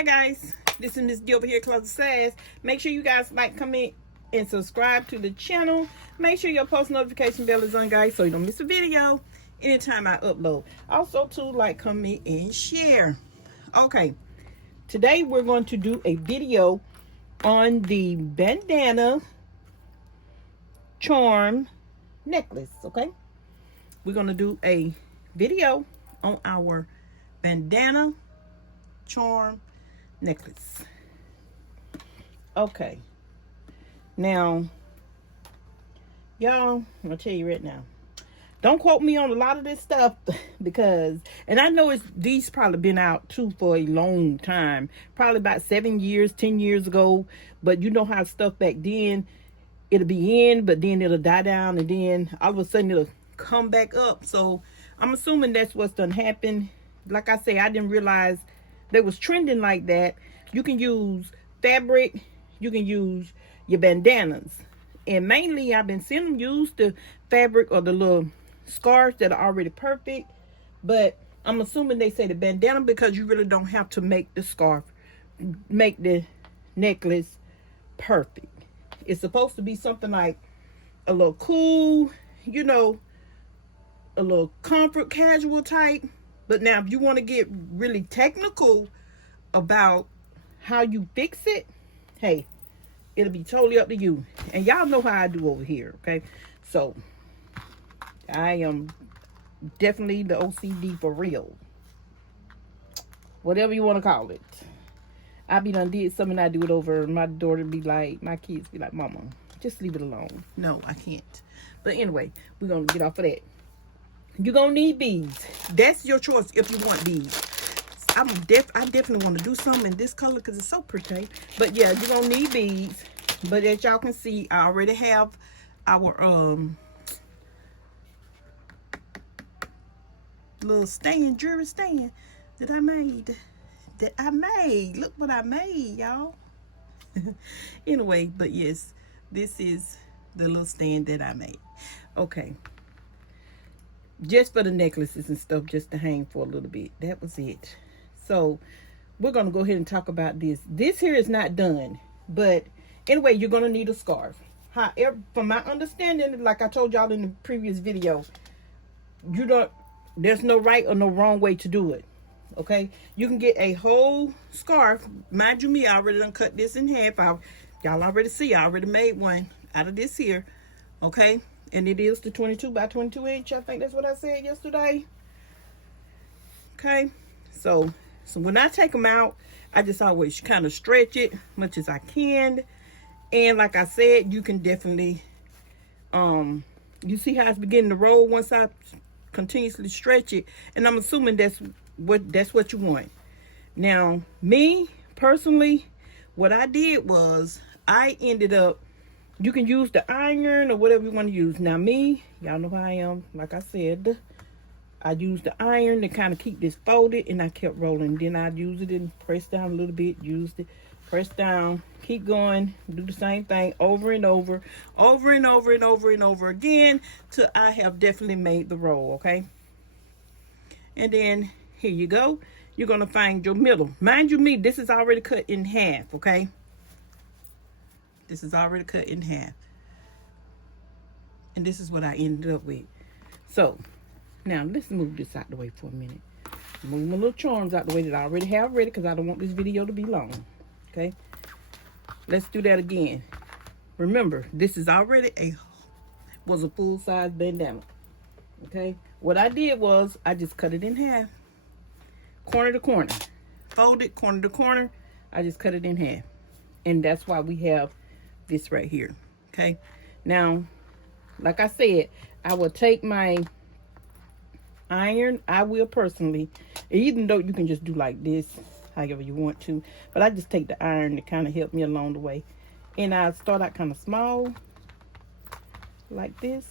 Hi guys, this is Miss D over here, Closet of SaSS. Make sure you guys like, comment, and subscribe to the channel. Make sure your post notification bell is on, guys, so you don't miss a video anytime I upload. Also, too, like, comment, and share. Okay, today we're going to do a video on the Bandana Charm necklace. Okay, we're going to do a video on our Bandana Charm necklace. Okay, now y'all, I'm gonna tell you right now, don't quote me on a lot of this stuff because, and I know these probably been out too for a long time, probably about 7 years, 10 years ago. But you know how stuff back then, it'll be in, but then it'll die down, and then all of a sudden it'll come back up. So I'm assuming that's what's done happened. Like I say, I didn't realize that was trending like that. You can use fabric, you can use your bandanas, and mainly I've been seeing them use the fabric or the little scarves that are already perfect. But I'm assuming they say the bandana because you really don't have to make the scarf, make the necklace perfect. It's supposed to be something like a little cool, you know, a little comfort, casual type. But now if you want to get really technical about how you fix it, hey, it'll be totally up to you. And y'all know how I do over here, okay? So I am definitely the OCD for real, whatever you want to call it. I be done did something, I do it over, my daughter be like, my kids be like, mama, just leave it alone. No, I can't. But anyway, we're gonna get off of that. You're gonna need beads. That's your choice if you want beads. I definitely want to do some in this color because it's so pretty. But yeah, you're gonna need beads. But as y'all can see, I already have our little stand, jewelry stand that I made. Look what I made, y'all. Anyway, but yes, this is the little stand that I made. Okay, just for the necklaces and stuff, just to hang for a little bit. That was it. So we're gonna go ahead and talk about this. This here is not done, but anyway, you're gonna need a scarf. However, from my understanding, like I told y'all in the previous video, there's no right or no wrong way to do it. Okay, you can get a whole scarf. Mind you, me, I already done cut this in half. Y'all already see, I already made one out of this here. Okay, and it is the 22 by 22 inch. I think that's what I said yesterday. Okay, so when I take them out, I just always kind of stretch it much as I can. And like I said, you can definitely, you see how it's beginning to roll once I continuously stretch it. And I'm assuming that's what you want. Now, me personally, what I did was I ended up, you can use the iron or whatever you want to use. Now me, y'all know how I am. Like I said, I used the iron to kind of keep this folded, and I kept rolling. Then I'd use it and press down a little bit, used it, press down, keep going, do the same thing over and over, over and over and over and over again till I have definitely made the roll, okay? And then here you go. You're going to find your middle. Mind you, me, this is already cut in half, okay? This is already cut in half. And this is what I ended up with. So now let's move this out the way for a minute. Move my little charms out the way that I already have ready because I don't want this video to be long. Okay, let's do that again. Remember, this is already was a full-size bandana. Okay, what I did was I just cut it in half, corner to corner, folded corner to corner. I just cut it in half, and that's why we have this right here. Okay, now like I said, I will take my iron. I will personally, even though you can just do like this however you want to, but I just take the iron to kind of help me along the way. And I start out kind of small like this,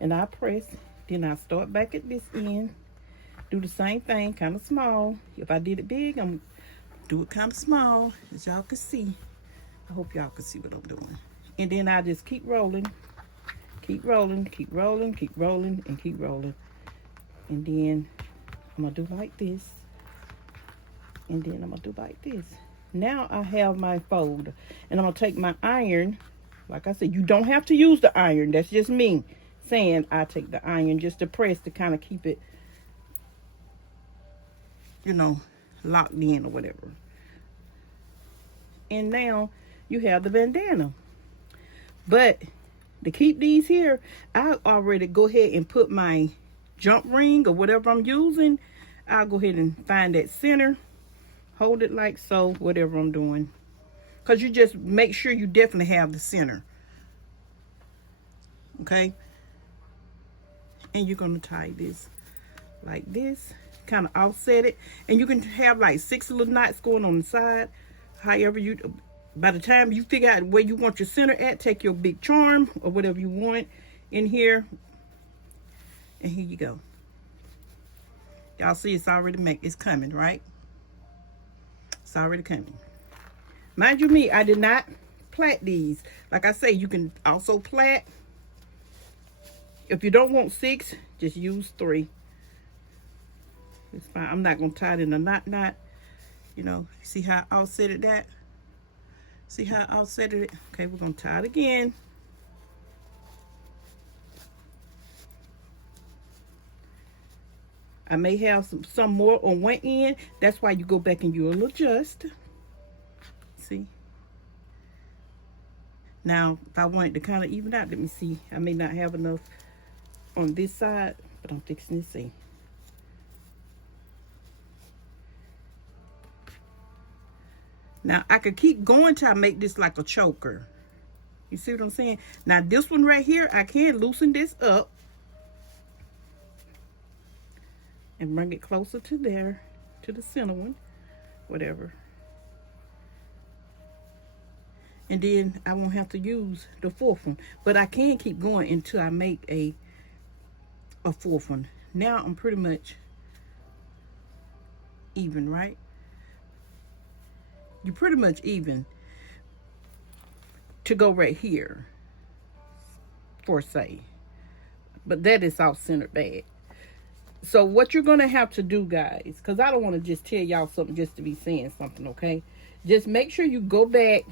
and I press, then I start back at this end, do the same thing, kind of small. If I did it big, I'm do it kind of small, as y'all can see. I hope y'all can see what I'm doing. And then I just keep rolling, keep rolling, keep rolling, keep rolling, and keep rolling. And then I'm gonna do like this. And then I'm going to do like this. Now I have my fold. And I'm going to take my iron. Like I said, you don't have to use the iron. That's just me saying I take the iron just to press to kind of keep it, you know, locked in or whatever. And now you have the bandana. But to keep these here, I already go ahead and put my jump ring or whatever I'm using. I'll go ahead and find that center. Hold it like so, whatever I'm doing. Because you just make sure you definitely have the center. Okay? And you're going to tie this like this. Kind of offset it. And you can have like 6 little knots going on the side. However you... By the time you figure out where you want your center at, take your big charm or whatever you want in here. And here you go. Y'all see it's already it's coming, right? It's already coming. Mind you me, I did not plait these. Like I say, you can also plait. If you don't want 6, just use 3. It's fine. I'm not going to tie it in a knot. You know, see how I offsetted that? See how I offset it? Okay, we're going to tie it again. I may have some more on one end. That's why you go back and you'll adjust. See? Now, if I want it to kind of even out, let me see. I may not have enough on this side, but I'm fixing to see. Now, I could keep going till I make this like a choker. You see what I'm saying? Now, this one right here, I can loosen this up. And bring it closer to there, to the center one. Whatever. And then I won't have to use the 4th one. But I can keep going until I make a 4th one. Now, I'm pretty much even, right? You're pretty much even to go right here for say, but that is off-centered bad. So what you're gonna have to do, guys, because I don't want to just tell y'all something just to be saying something, okay? Just make sure you go back.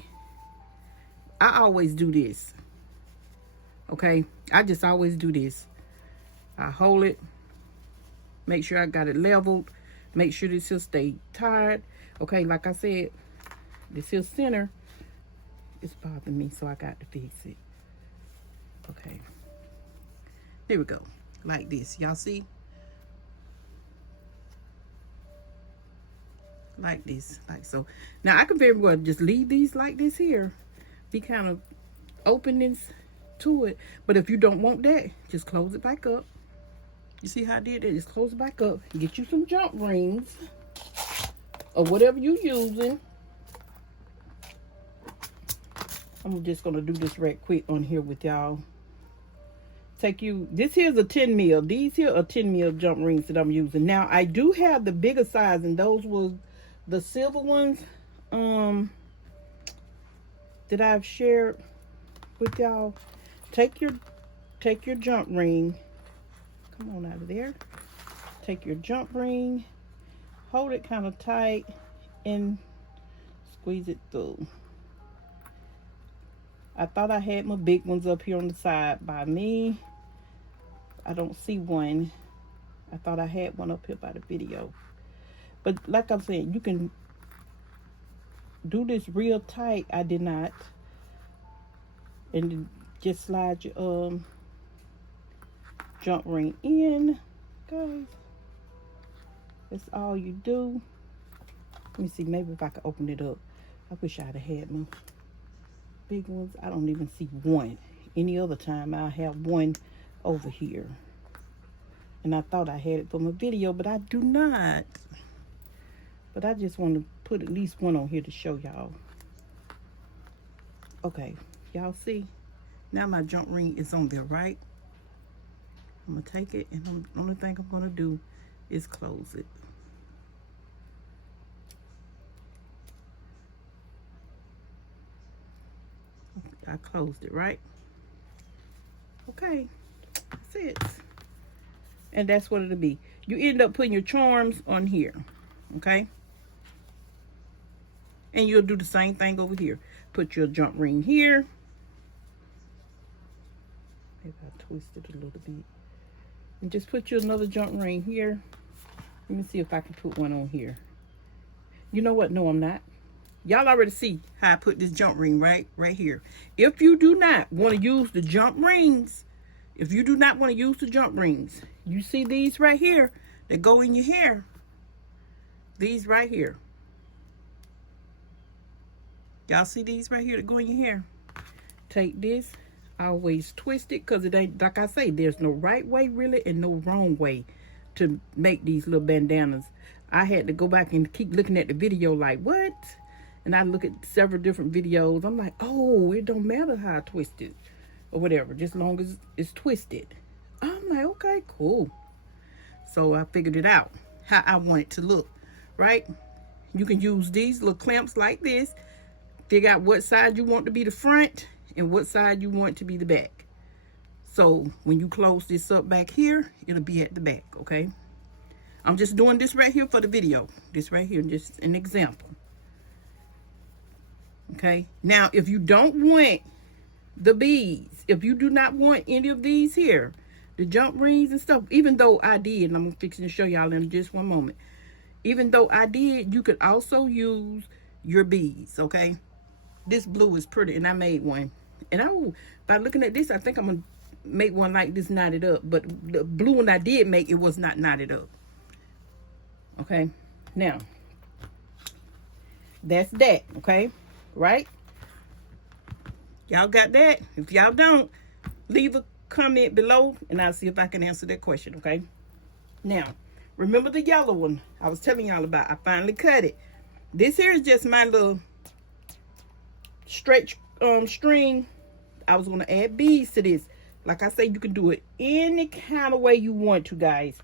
I always do this, okay? I just always do this. I hold it, make sure I got it leveled, make sure this will stay tied, okay? Like I said, this here center is bothering me, so I got to fix it. Okay. There we go. Like this. Y'all see? Like this. Like so. Now, I can very well just leave these like this here. Be kind of openings to it. But if you don't want that, just close it back up. You see how I did that? Just close it back up. Get you some jump rings. Or whatever you're using. I'm just going to do this right quick on here with y'all. This here's a 10 mil. These here are 10 mil jump rings that I'm using. Now, I do have the bigger size, and those were the silver ones that I've shared with y'all. Take your jump ring. Come on out of there. Take your jump ring. Hold it kind of tight and squeeze it through. I thought I had my big ones up here on the side by me. I don't see one. I thought I had one up here by the video. But like I'm saying, you can do this real tight. I did not. And then just slide your jump ring in, guys. That's all you do. Let me see, maybe if I can open it up. I wish I'd have had my big ones. I don't even see one. Any other time I have one over here. And I thought I had it for my video, but I do not. But I just want to put at least one on here to show y'all. Okay, y'all see? Now my jump ring is on there, right? I'm going to take it, and the only thing I'm going to do is close it. I closed it, right? Okay, that's it. And that's what it'll be. You end up putting your charms on here, okay? And you'll do the same thing over here. Put your jump ring here. Maybe I twist it a little bit. And just put you another jump ring here. Let me see if I can put one on here. You know what? No, I'm not. Y'all already see how I put this jump ring right here. If you do not want to use the jump rings, you see these right here that go in your hair. These right here. Y'all see these right here that go in your hair? Take this. Always twist it, because it ain't, like I say, there's no right way really and no wrong way to make these little bandanas. I had to go back and keep looking at the video like, what? And I look at several different videos. I'm like, oh, it don't matter how I twist it or whatever, just as long as it's twisted. I'm like, okay, cool. So I figured it out how I want it to look, right? You can use these little clamps like this. Figure out what side you want to be the front and what side you want to be the back. So when you close this up back here, it'll be at the back, okay? I'm just doing this right here for the video. This right here, just an example. Okay, now if you don't want the beads, if you do not want any of these here, the jump rings and stuff, even though I did, and I'm fixing to show y'all in just one moment. Even though I did, you could also use your beads, okay? This blue is pretty, and I made one. And by looking at this, I think I'm gonna make one like this knotted up. But the blue one I did make, it was not knotted up. Okay, now that's that. Okay, right? Y'all got that? If y'all don't, leave a comment below, and I'll see if I can answer that question. Okay. Now, remember the yellow one I was telling y'all about? I finally cut it. This here is just my little stretch string. I was going to add beads to this. Like I say, you can do it any kind of way you want to, guys.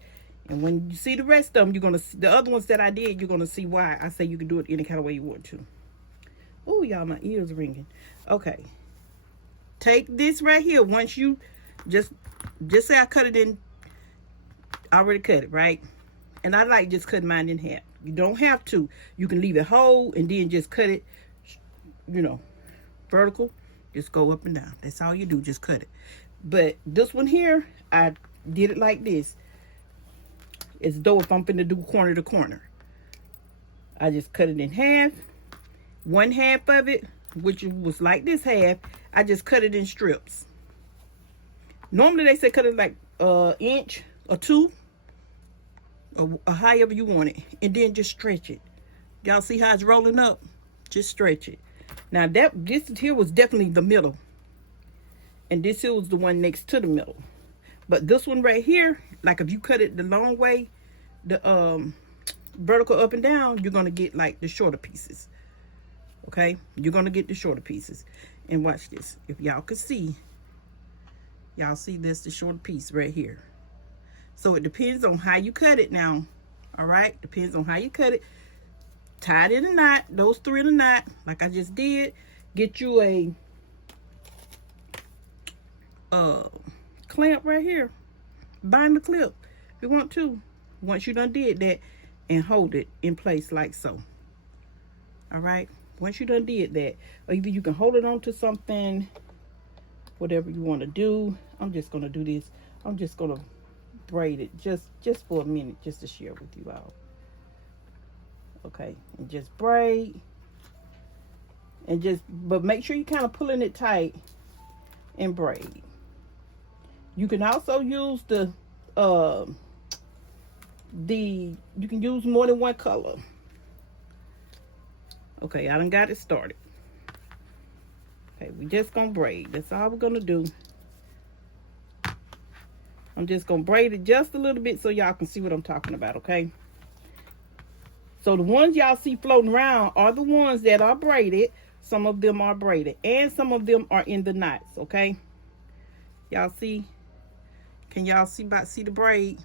And when you see the rest of them, you're going to see the other ones that I did, you're going to see why I say you can do it any kind of way you want to. Oh, y'all, my ears ringing. Okay. Take this right here. Once you just say I cut it in, I already cut it, right? And I like just cutting mine in half. You don't have to. You can leave it whole and then just cut it, you know, vertical. Just go up and down. That's all you do. Just cut it. But this one here, I did it like this. As though if I'm finna do corner to corner. I just cut it in half. One half of it, which was like this half, I just cut it in strips. Normally they say cut it like an inch or two, or however you want it, and then just stretch it. Y'all see how it's rolling up? Just stretch it. Now this here was definitely the middle, and this here was the one next to the middle. But this one right here, like if you cut it the long way, the vertical up and down, you're gonna get like the shorter pieces. Okay, you're gonna get the shorter pieces. And watch this. If y'all can see, y'all see this, the shorter piece right here. So it depends on how you cut it now. All right, depends on how you cut it. Tie it in a knot, those three in a knot, like I just did. Get you a clamp right here. Bind the clip if you want to. Once you done did that, and hold it in place like so. All right, once you done did that, or either you can hold it onto something, whatever you want to do. I'm just gonna do this. I'm just gonna braid it just for a minute, just to share with you all. Okay, and just braid, and but make sure you kind of pulling it tight and braid. You can also use you can use more than one color. Okay, I done got it started. Okay, we just gonna braid. That's all we're gonna do. I'm just gonna braid it just a little bit so y'all can see what I'm talking about, okay? So the ones y'all see floating around are the ones that are braided. Some of them are braided, and some of them are in the knots, okay? Y'all see? Can y'all see the braid?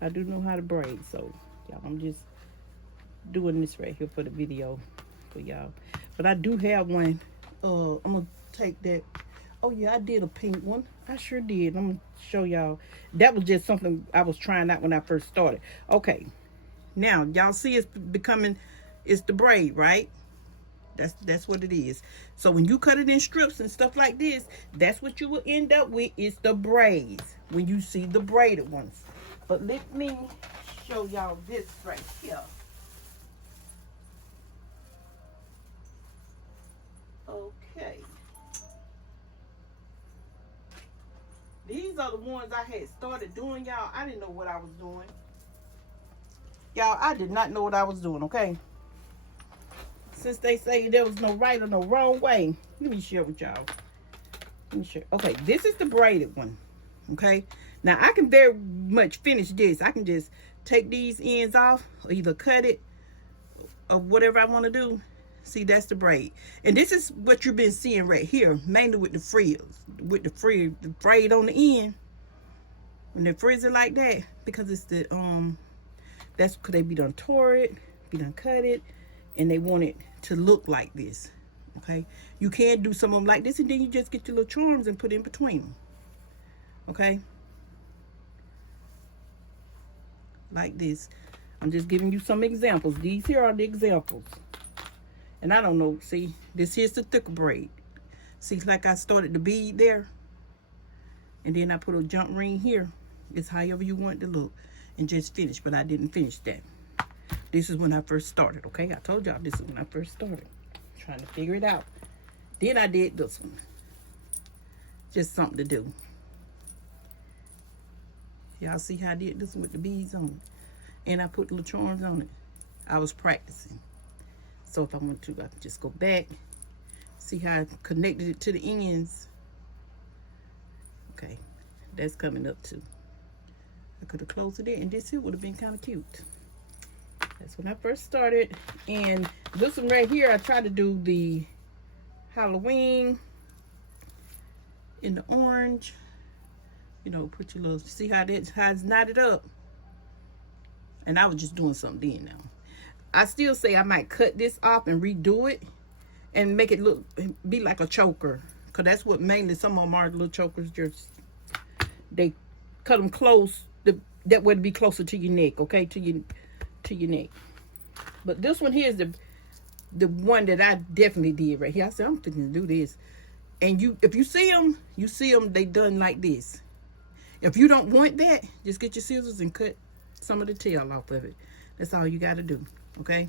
I do know how to braid, so y'all, I'm just doing this right here for the video for y'all. But I do have one. I'm gonna take that. Oh yeah, I did a pink one. I sure did. I'm gonna show y'all. That was just something I was trying out when I first started. Okay, Now, y'all see it's becoming, it's the braid, right? That's what it is. So when you cut it in strips and stuff like this, that's what you will end up with, is the braids when you see the braided ones. But let me show y'all this right here. Okay. These are the ones I had started doing, y'all. I didn't know what I was doing. Y'all, I did not know what I was doing, okay? Since they say there was no right or no wrong way, let me share with y'all. Let me share. Okay, this is the braided one, okay? Now, I can very much finish this. I can just take these ends off or either cut it or whatever I want to do. See, that's the braid. And this is what you've been seeing right here, mainly with the frills. With the braid on the end. When they frizz it like that, because it's the, that's because they be done tore it, be done cut it, and they want it to look like this, okay? You can do some of them like this, and then you just get your little charms and put in between them, okay? Like this. I'm just giving you some examples. These here are the examples. And I don't know, see, this here's the thicker braid. See, like I started the bead there, and then I put a jump ring here. It's however you want it to look, and just finish, but I didn't finish that. This is when I first started, okay? I told y'all this is when I first started. Trying to figure it out. Then I did this one. Just something to do. Y'all see how I did this one with the beads on it? And I put little charms on it. I was practicing. So if I want to, I can just go back. See how I connected it to the ends. Okay, that's coming up too. I could have closed it in, and this here would have been kind of cute. That's when I first started. And this one right here, I tried to do the Halloween in the orange. You know, put your little, see how it's knotted up. And I was just doing something then now. I still say I might cut this off and redo it and make it look, be like a choker. Because that's what mainly some of them are, little chokers. Just, they cut them close, that way to be closer to your neck, okay? To your neck. But this one here is the one that I definitely did right here. I said, I'm thinking to do this. And if you see them, they done like this. If you don't want that, just get your scissors and cut some of the tail off of it. That's all you got to do, okay?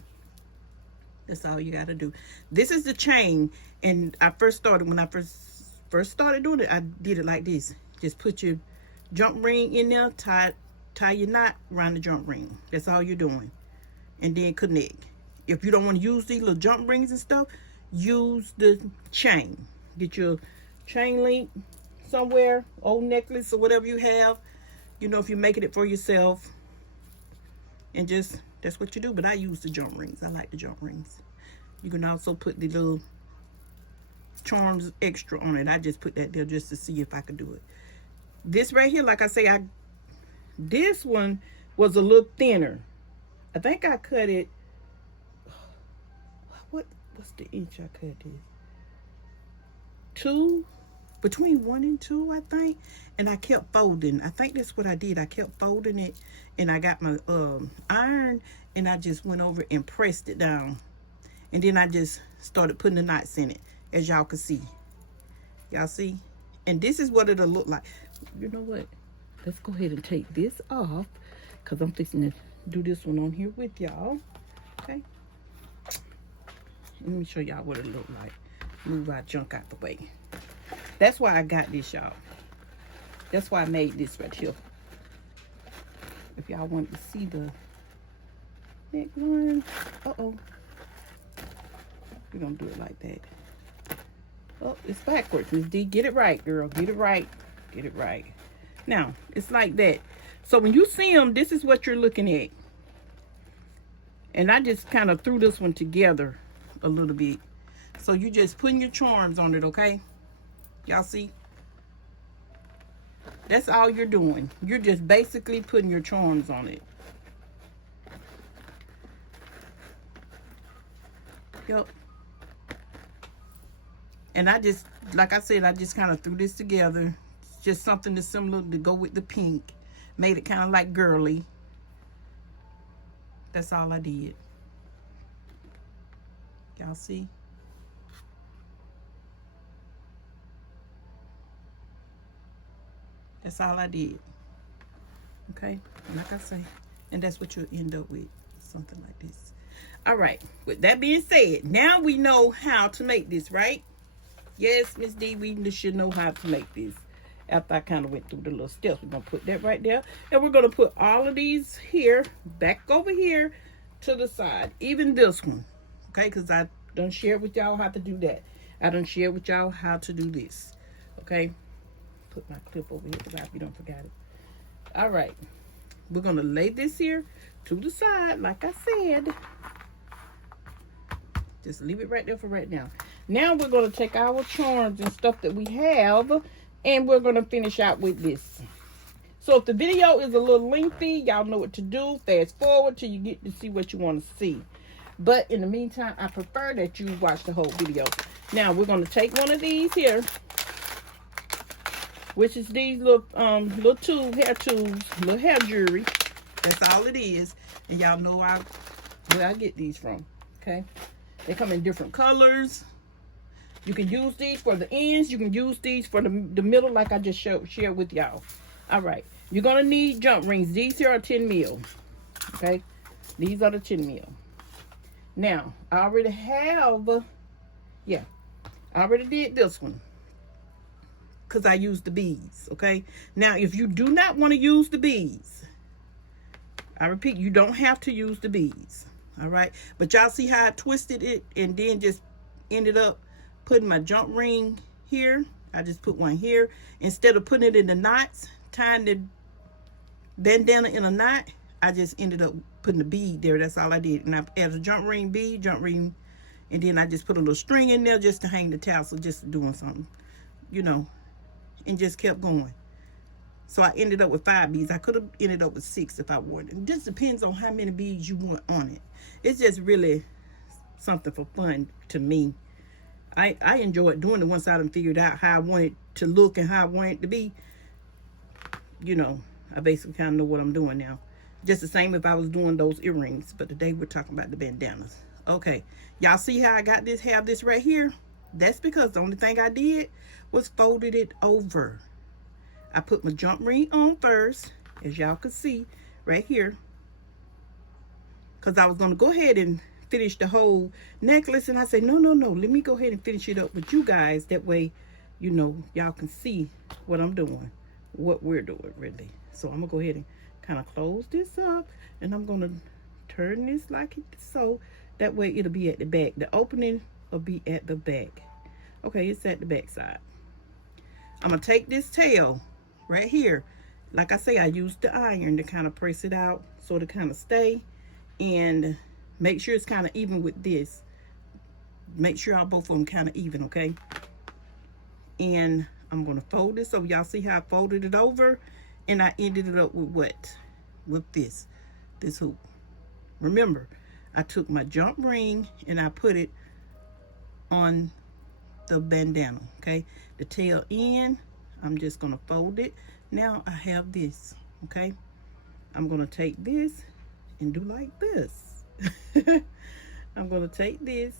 That's all you got to do. This is the chain, and I first started, when I first started doing it, I did it like this. Just put your jump ring in there, tie your knot around the jump ring. That's all you're doing. And then connect. If you don't want to use these little jump rings and stuff, use the chain. Get your chain link somewhere, old necklace or whatever you have. You know, if you're making it for yourself. And just, that's what you do. But I use the jump rings. I like the jump rings. You can also put the little charms extra on it. I just put that there just to see if I could do it. This right here, like I say, this one was a little thinner. I think I cut it, what's the inch I cut this? 2, between 1 and 2, I think. And I kept folding. I think that's what I did. I kept folding it, and I got my iron, and I just went over and pressed it down. And then I just started putting the knots in it, as y'all can see. Y'all see? And this is what it'll look like. You know what? Let's go ahead and take this off, because I'm fixing to do this one on here with y'all. Okay? Let me show y'all what it look like. Move our junk out the way. That's why I got this, y'all. That's why I made this right here. If y'all want to see the neck one. Uh-oh. We're going to do it like that. Oh, it's backwards. Miss D, get it right, girl. Get it right. Get it right. Now, it's like that. So when you see them, this is what you're looking at. And I just kind of threw this one together a little bit. So you just putting your charms on it, okay? Y'all see? That's all you're doing. You're just basically putting your charms on it. Yep. And I just, like I said, I just kind of threw this together. Just something that's similar to go with the pink. Made it kind of like girly. That's all I did. Y'all see? That's all I did. Okay, like I say, and that's what you'll end up with, something like this. All right, with that being said, now we know how to make this, right? Yes, Miss D, we should know how to make this. After I kind of went through the little steps, we're going to put that right there. And we're going to put all of these here, back over here to the side. Even this one, okay? Because I done share with y'all how to do that. I done share with y'all how to do this, okay? Put my clip over here so you don't forget it. All right, we're going to lay this here to the side, like I said. Just leave it right there for right now. Now we're going to take our charms and stuff that we have, and we're going to finish out with this. So if the video is a little lengthy, y'all know what to do. Fast forward till you get to see what you want to see. But in the meantime, I prefer that you watch the whole video. Now we're going to take one of these here, which is these little hair tubes, little hair jewelry. That's all it is. And y'all know where I get these from, okay? They come in different colors. You can use these for the ends. You can use these for the middle, like I just shared with y'all. All right. You're going to need jump rings. These here are 10 mil. Okay. These are the 10 mil. Now, I already have, I already did this one, because I used the beads. Okay. Now, if you do not want to use the beads, I repeat, you don't have to use the beads. All right. But y'all see how I twisted it and then just ended up putting my jump ring here. I just put one here. Instead of putting it in the knots, tying the bandana in a knot, I just ended up putting the bead there. That's all I did. And I added a jump ring bead, jump ring, and then I just put a little string in there just to hang the tassel, just doing something, you know, and just kept going. So I ended up with 5 beads. I could have ended up with 6 if I wanted. It just depends on how many beads you want on it. It's just really something for fun to me. I enjoyed doing it once I done figured out how I want it to look and how I want it to be. You know, I basically kind of know what I'm doing now. Just the same if I was doing those earrings. But today we're talking about the bandanas. Okay, y'all see how I got this, have this right here? That's because the only thing I did was folded it over. I put my jump ring on first, as y'all can see right here, because I was going to go ahead and finish the whole necklace, and I said, no, let me go ahead and finish it up with you guys. That way, you know, y'all can see what I'm doing, what we're doing, really. So I'm going to go ahead and kind of close this up, and I'm going to turn this like so. That way it'll be at the back. The opening will be at the back. Okay, it's at the back side. I'm going to take this tail right here. Like I say, I used the iron to kind of press it out so to kind of stay, and make sure it's kind of even with this. Make sure all both of them kind of even, okay? And I'm going to fold this over. Y'all see how I folded it over? And I ended it up with what? With this hoop. Remember, I took my jump ring and I put it on the bandana, okay? The tail end, I'm just going to fold it. Now I have this, okay? I'm going to take this and do like this. I'm going to take this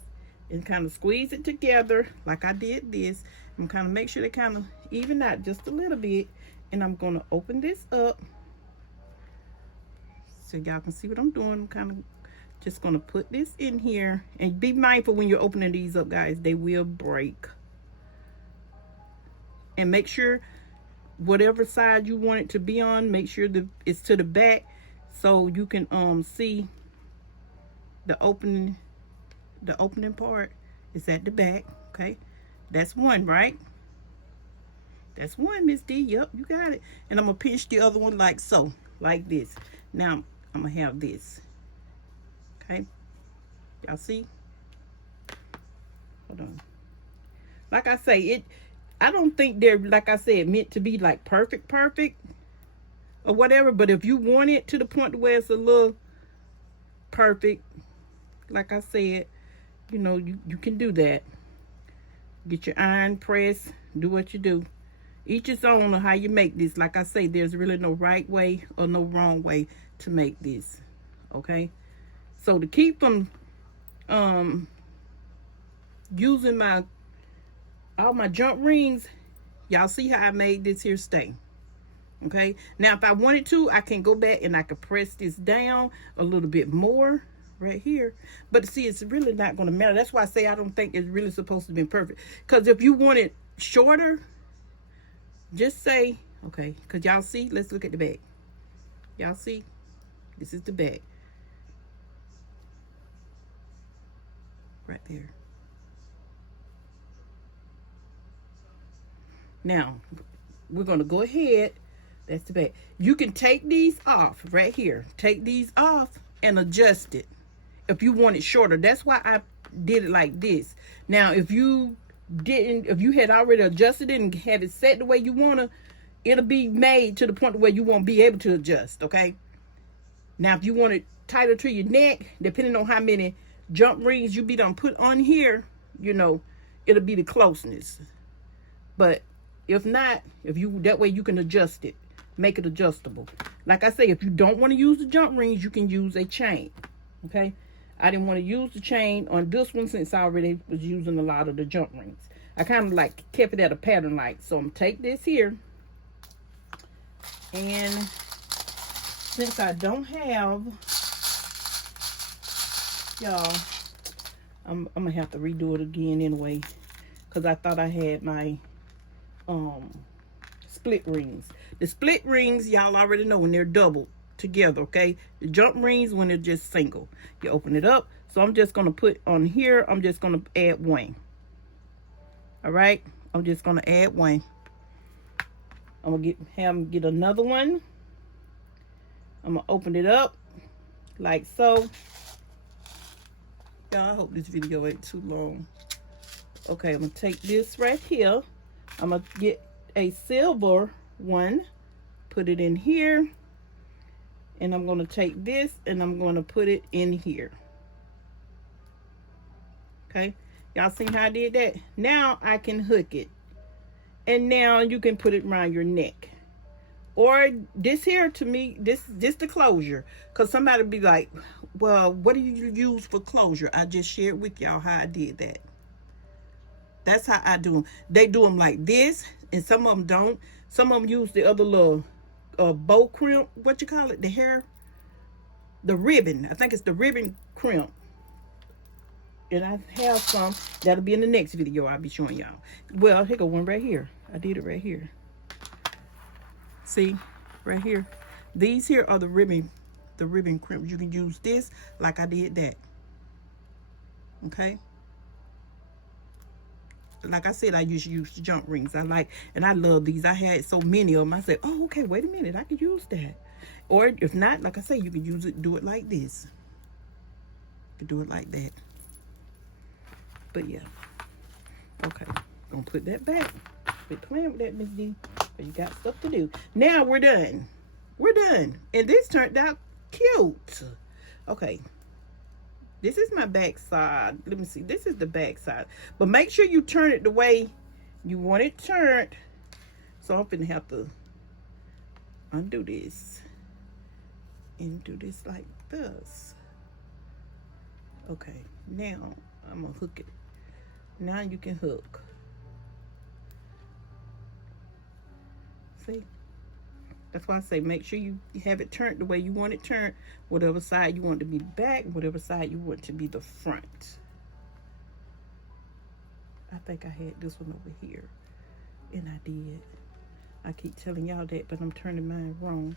and kind of squeeze it together like I did this. I'm kind of make sure they kind of even out just a little bit. And I'm going to open this up so y'all can see what I'm doing. I'm kind of just going to put this in here. And be mindful when you're opening these up, guys. They will break. And make sure whatever side you want it to be on, make sure that it's to the back so you can see the opening part is at the back. Okay, that's one, right? That's one, Miss D. Yep, you got it. And I'm gonna pinch the other one like so, like this. Now I'm gonna have this. Okay, y'all see? Hold on. Like I say, I don't think they're, like I said, meant to be like perfect or whatever. But if you want it to the point where it's a little perfect, like I said, you know, you can do that. Get your iron press, do what you do. Each its own on how you make this. Like I say, there's really no right way or no wrong way to make this. Okay? So to keep from using all my jump rings, y'all see how I made this here stay. Okay, now if I wanted to, I can go back and I can press this down a little bit more right here. But see, it's really not going to matter. That's why I say I don't think it's really supposed to be perfect. Because if you want it shorter, just say, okay, because y'all see, let's look at the back. Y'all see, this is the back. Right there. Now, we're going to go ahead. That's the back. You can take these off right here. Take these off and adjust it if you want it shorter. That's why I did it like this. Now, if you didn't, if you had already adjusted it and had it set the way you want to, it'll be made to the point where you won't be able to adjust, okay? Now, if you want it tighter to your neck, depending on how many jump rings you be done put on here, you know, it'll be the closeness. But if not, that way you can adjust it. Make it adjustable. Like I say, if you don't want to use the jump rings, you can use a chain. Okay, I didn't want to use the chain on this one since I already was using a lot of the jump rings. I kind of like kept it at a pattern like. So I'm gonna take this here, and since I don't have, y'all, I'm gonna have to redo it again anyway, because I thought I had my split rings. The split rings, y'all already know when they're doubled together, okay? The jump rings when they're just single. You open it up. So I'm just going to put on here, I'm just going to add one. All right? I'm just going to add one. I'm going to have them get another one. I'm going to open it up like so. Y'all, I hope this video ain't too long. Okay, I'm going to take this right here. I'm going to get a silver one, put it in here, and I'm going to take this and I'm going to put it in here. Okay, y'all see how I did that? Now I can hook it, and now you can put it around your neck. Or this here, to me, this the closure, because somebody be like, well, what do you use for closure? I just shared with y'all how I did that. That's how I do them. They do them like this, and some of them don't. Some of them use the other little bow crimp. What you call it? The hair? The ribbon. I think it's the ribbon crimp. And I have some. That'll be in the next video I'll be showing y'all. Well, here go one right here. I did it right here. See? Right here. These here are the ribbon crimps. You can use this like I did that. Okay? Like I said, I used to use the jump rings. I like, and I love these. I had so many of them. I said, oh, okay, wait a minute. I could use that. Or if not, like I say, you can use it, do it like this. You can do it like that. But yeah. Okay. Gonna put that back. Quit playing with that, Miss D. But you got stuff to do. Now we're done. We're done. And this turned out cute. Okay. This is my back side. Let me see. This is the back side. But make sure you turn it the way you want it turned. So I'm gonna have to undo this and do this like this. Okay. Now I'm gonna hook it. Now you can hook. See? That's why I say make sure you have it turned the way you want it turned. Whatever side you want to be the back, whatever side you want to be the front. I think I had this one over here. And I did. I keep telling y'all that, but I'm turning mine wrong.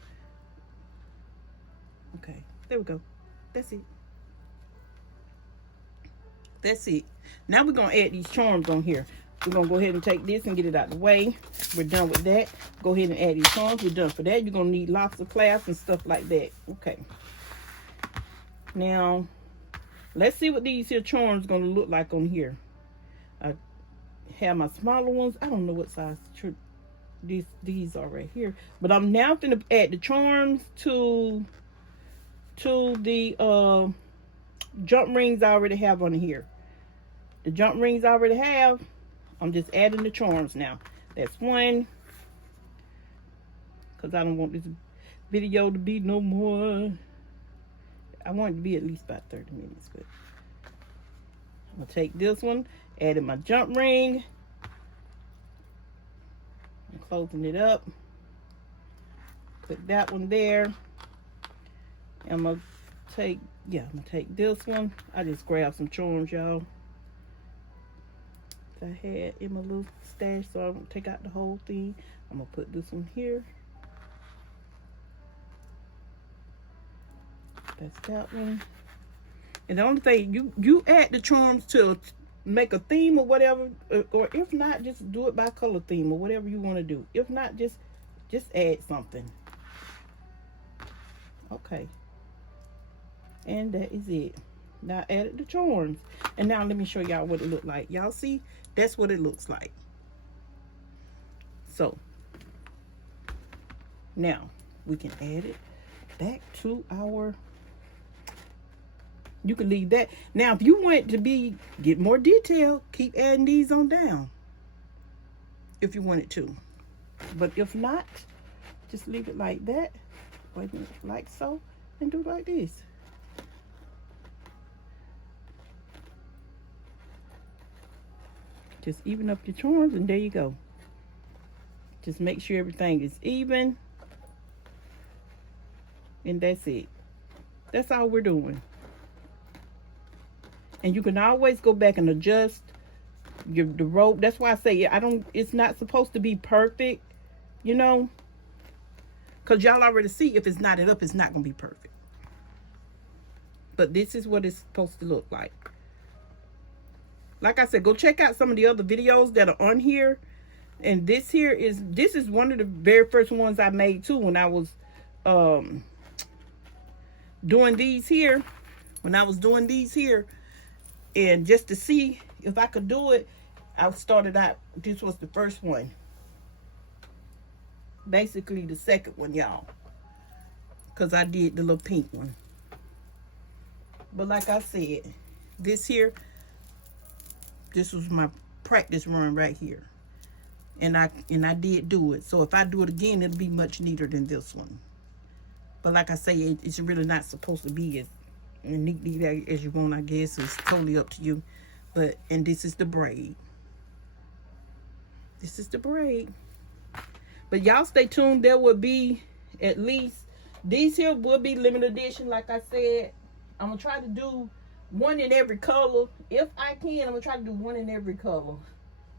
Okay, there we go. That's it. That's it. Now we're going to add these charms on here. We're going to go ahead and take this and get it out of the way. We're done with that. Go ahead and add these charms. We're done for that. You're going to need lots of clasps and stuff like that. Okay. Now, let's see what these here charms going to look like on here. I have my smaller ones. I don't know what size these are right here. But I'm now going to add the charms to the jump rings I already have on here. The jump rings I already have, I'm just adding the charms now. That's one. Because I don't want this video to be no more. I want it to be at least about 30 minutes, but I'm gonna take this one, add in my jump ring. I'm closing it up. Put that one there. I'm gonna take, I'm gonna take this one. I just grabbed some charms, y'all. I had in my little stash, so I'm gonna take out the whole thing. I'm gonna put this one here. That's that one. And the only thing, you add the charms to make a theme or whatever, or if not, just do it by color theme or whatever you want to do. If not, just add something. Okay. And that is it. Now I added the charms. And now let me show y'all what it looked like. Y'all see? That's what it looks like. So now we can add it back to our, you can leave that. Now if you want it to get more detail, keep adding these on down if you want it to. But if not, just leave it like that. Wait a minute, like so, and do like this. Just even up your charms, and there you go. Just make sure everything is even. And that's it. That's all we're doing. And you can always go back and adjust the rope. That's why I say it's not supposed to be perfect, you know. Because y'all already see if it's knotted up, it's not going to be perfect. But this is what it's supposed to look like. Like I said, go check out some of the other videos that are on here. And this is one of the very first ones I made too when I was doing these here. When I was doing these here. And just to see if I could do it, I started out, this was the first one. Basically the second one, y'all. Because I did the little pink one. But like I said, this here, this was my practice run right here. And I did do it. So if I do it again, it'll be much neater than this one. But like I say, it's really not supposed to be as neat as you want, I guess. It's totally up to you. And this is the braid. This is the braid. But y'all stay tuned. There will be at least, these here will be limited edition. Like I said, I'm going to try to do one in every color. If I can, I'm going to try to do one in every color.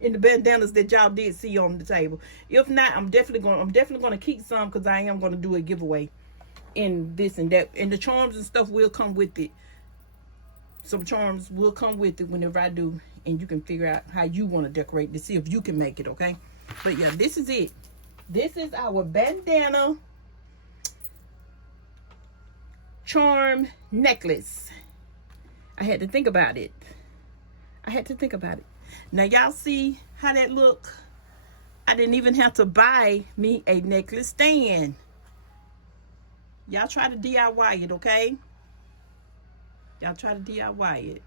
In the bandanas that y'all did see on the table. If not, I'm definitely going to keep some, because I am going to do a giveaway in this and that. And the charms and stuff will come with it. Some charms will come with it whenever I do. And you can figure out how you want to decorate to see if you can make it, okay? But yeah, this is it. This is our bandana charm necklace. I had to think about it. Now y'all see how that look? I didn't even have to buy me a necklace stand. Y'all try to DIY it, okay? Y'all try to DIY it.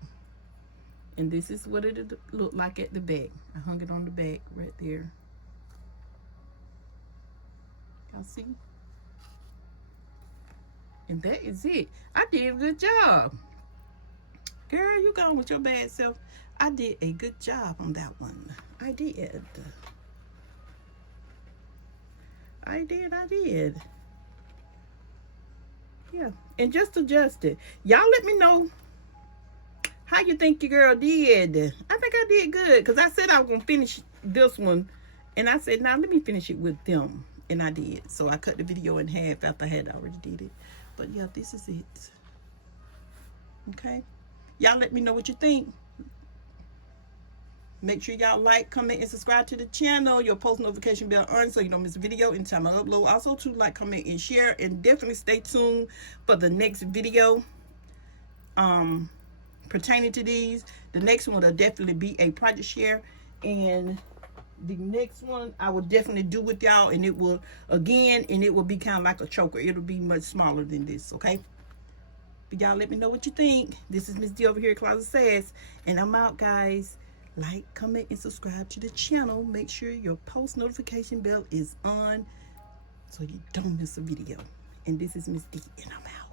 And this is what it looked like at the back. I hung it on the back right there. Y'all see? And that is it. I did a good job. Girl, you gone with your bad self. I did a good job on that one. I did. Yeah, and just adjust it. Y'all let me know how you think your girl did. I think I did good, because I said I was going to finish this one. And I said, now let me finish it with them. And I did. So I cut the video in half after I had already did it. But yeah, this is it. Okay? Y'all let me know what you think. Make sure y'all like, comment, and subscribe to the channel. Your post notification bell on so you don't miss a video anytime I upload. Also, to like, comment, and share. And definitely stay tuned for the next video pertaining to these. The next one will definitely be a project share. And the next one I will definitely do with y'all. And it will, again, and it will be kind of like a choker. It'll be much smaller than this, okay? But y'all let me know what you think. This is Miss D over here at Closet of SaSS. And I'm out, guys. Like, comment, and subscribe to the channel. Make sure your post notification bell is on so you don't miss a video. And this is Miss D, and I'm out.